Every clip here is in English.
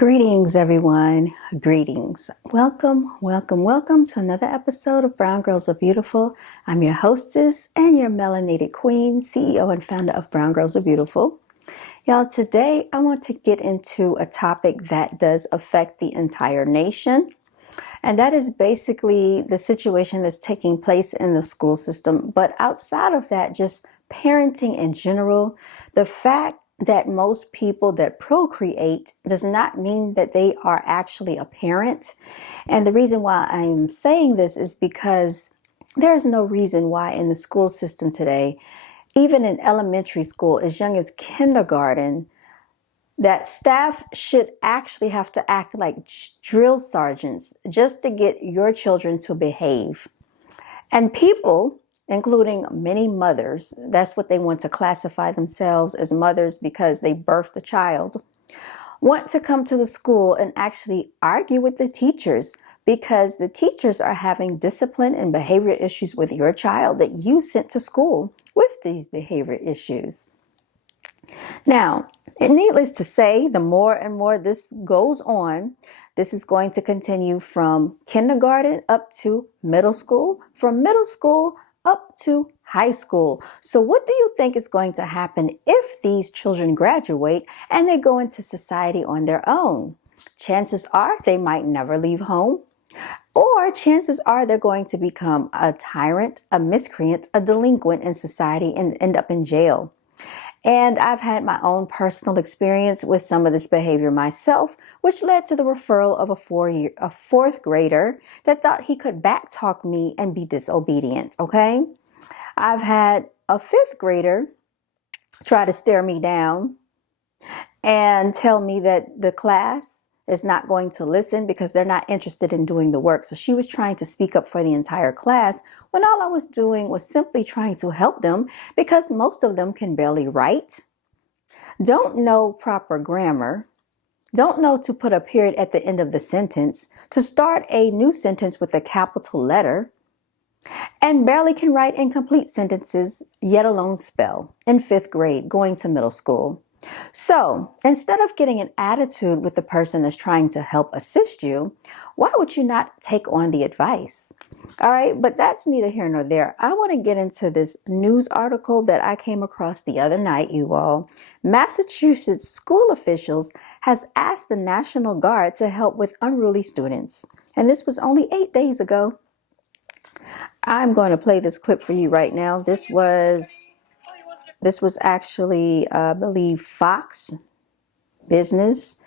Greetings, everyone. Greetings. Welcome to another episode of Brown Girls Are Beautiful. I'm your hostess and your melanated queen, CEO and founder of Brown Girls Are Beautiful. Y'all, today I want to get into a topic that does affect the entire nation. And that is basically the situation that's taking place in the school system. But outside of that, just parenting in general, the fact that most people that procreate does not mean that they are actually a parent. And the reason why I'm saying this is because there's no reason why in the school system today, even in elementary school, as young as kindergarten, that staff should actually have to act like drill sergeants just to get your children to behave. And people, including many mothers, that's what they want to classify themselves as mothers because they birthed a child, want to come to the school and actually argue with the teachers because the teachers are having discipline and behavior issues with your child that you sent to school with these behavior issues. Now, needless to say, the more and more this goes on, this is going to continue from kindergarten up to middle school, from middle school up to high school. So what do you think is going to happen if these children graduate and they go into society on their own? Chances are they might never leave home, or chances are they're going to become a tyrant, a miscreant, a delinquent in society and end up in jail. And I've had my own personal experience with some of this behavior myself, which led to the referral of a fourth grader that thought he could backtalk me and be disobedient. Okay. I've had a fifth grader try to stare me down and tell me that the class is not going to listen because they're not interested in doing the work. So she was trying to speak up for the entire class when all I was doing was simply trying to help them because most of them can barely write, don't know proper grammar, don't know to put a period at the end of the sentence, to start a new sentence with a capital letter, and barely can write incomplete sentences, yet alone spell, in fifth grade, going to middle school. So instead of getting an attitude with the person that's trying to help assist you, why would you not take on the advice? All right, but that's neither here nor there. I want to get into this news article that I came across the other night, you all. Massachusetts school officials has asked the National Guard to help with unruly students. And this was only 8 days ago. I'm going to play this clip for you right now. This was actually, I believe, Fox Business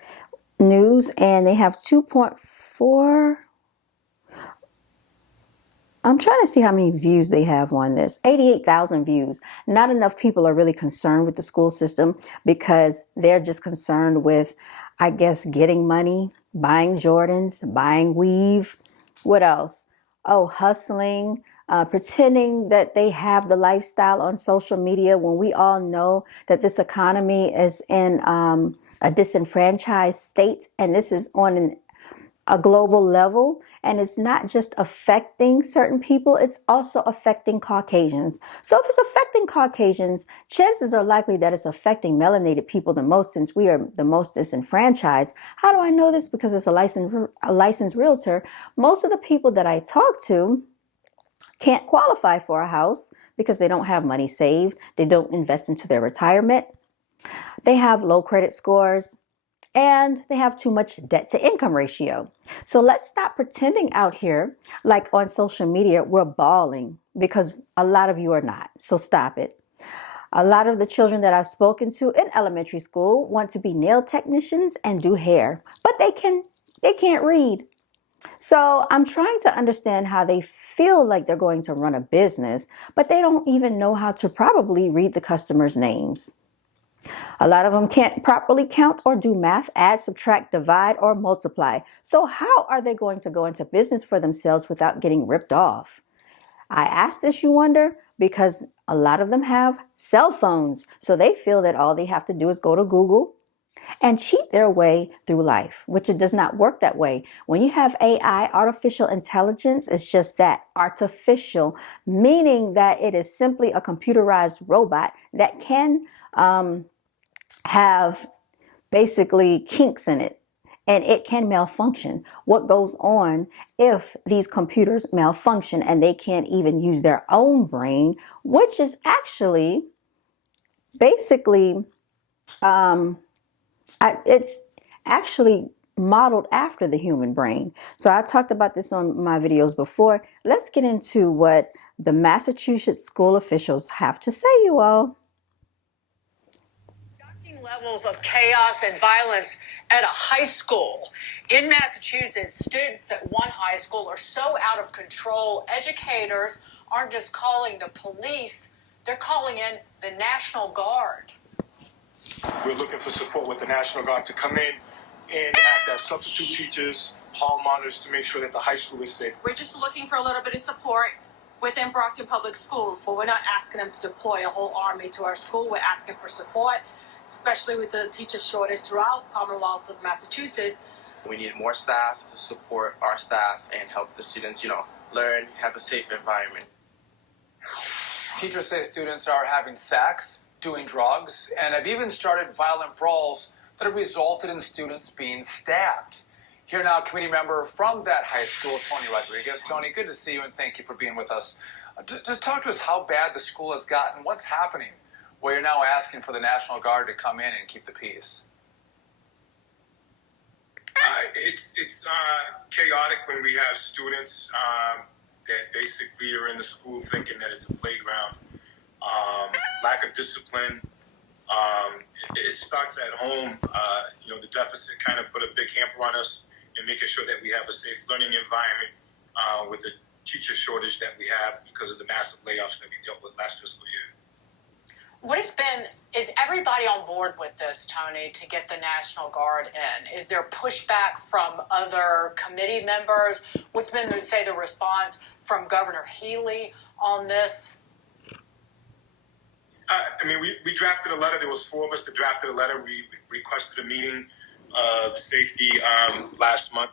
News, and they have 2.4. I'm trying to see how many views they have on this. 88,000 views. Not enough people are really concerned with the school system because they're just concerned with, I guess, getting money, buying Jordans, buying weave. What else? Oh, hustling. Pretending that they have the lifestyle on social media when we all know that this economy is in a disenfranchised state, and this is on a global level, and it's not just affecting certain people, it's also affecting Caucasians. So if it's affecting Caucasians, chances are likely that it's affecting melanated people the most, since we are the most disenfranchised. How do I know this? Because as a licensed realtor, most of the people that I talk to can't qualify for a house because they don't have money saved. They don't invest into their retirement. They have low credit scores and they have too much debt to income ratio. So let's stop pretending out here like on social media we're balling, because a lot of you are not. So stop it. A lot of the children that I've spoken to in elementary school want to be nail technicians and do hair, but they can't read. So I'm trying to understand how they feel like they're going to run a business, but they don't even know how to probably read the customers' names. A lot of them can't properly count or do math, add, subtract, divide, or multiply. So how are they going to go into business for themselves without getting ripped off? I ask this, you wonder, because a lot of them have cell phones. So they feel that all they have to do is go to Google and cheat their way through life, which it does not work that way. When you have AI, artificial intelligence, it's just that, artificial, meaning that it is simply a computerized robot that can have basically kinks in it. and it can malfunction. What goes on if these computers malfunction and they can't even use their own brain, which is actually basically, it's actually modeled after the human brain. So I talked about this on my videos before. Let's get into what the Massachusetts school officials have to say, you all. Levels of chaos and violence at a high school. In Massachusetts, students at one high school are so out of control, educators aren't just calling the police, they're calling in the National Guard. We're looking for support with the National Guard to come in and act as substitute teachers, hall monitors to make sure that the high school is safe. We're just looking for a little bit of support within Brockton Public Schools. Well, we're not asking them to deploy a whole army to our school. We're asking for support, especially with the teacher shortage throughout Commonwealth of Massachusetts. We need more staff to support our staff and help the students, learn, have a safe environment. Teachers say students are having sex, doing drugs, and have even started violent brawls that have resulted in students being stabbed. Here now, committee member from that high school, Tony Rodriguez. Tony, good to see you, and thank you for being with us. Just talk to us how bad the school has gotten. What's happening where you're now asking for the National Guard to come in and keep the peace? It's chaotic when we have students that basically are in the school thinking that it's a playground. Lack of discipline. It starts at home. The deficit kind of put a big hamper on us in making sure that we have a safe learning environment with the teacher shortage that we have because of the massive layoffs that we dealt with last fiscal year. Is everybody on board with this, Tony, to get the National Guard in? Is there pushback from other committee members? What's been, the response from Governor Healy on this? We drafted a letter. There was 4 of us that drafted a letter. We requested a meeting of safety last month.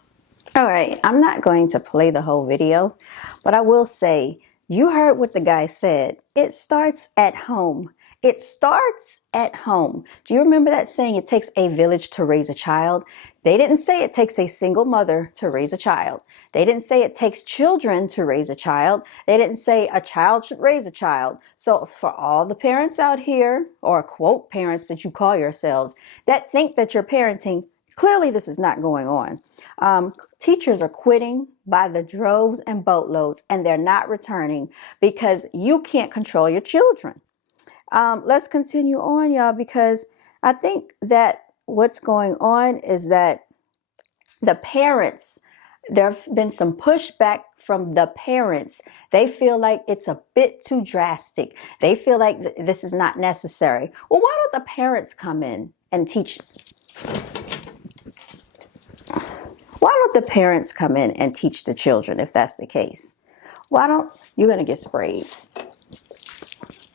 All right, I'm not going to play the whole video, but I will say, you heard what the guy said. It starts at home. It starts at home. Do you remember that saying, it takes a village to raise a child? They didn't say it takes a single mother to raise a child. They didn't say it takes children to raise a child. They didn't say a child should raise a child. So for all the parents out here, or quote parents that you call yourselves, that think that you're parenting, clearly this is not going on. Teachers are quitting by the droves and boatloads, and they're not returning because you can't control your children. Let's continue on, y'all, because I think that what's going on is that the parents, there have been some pushback from the parents. They feel like it's a bit too drastic. They feel like this is not necessary. Well, why don't the parents come in and teach? Why don't the parents come in and teach the children if that's the case? Why don't, you're going to get sprayed.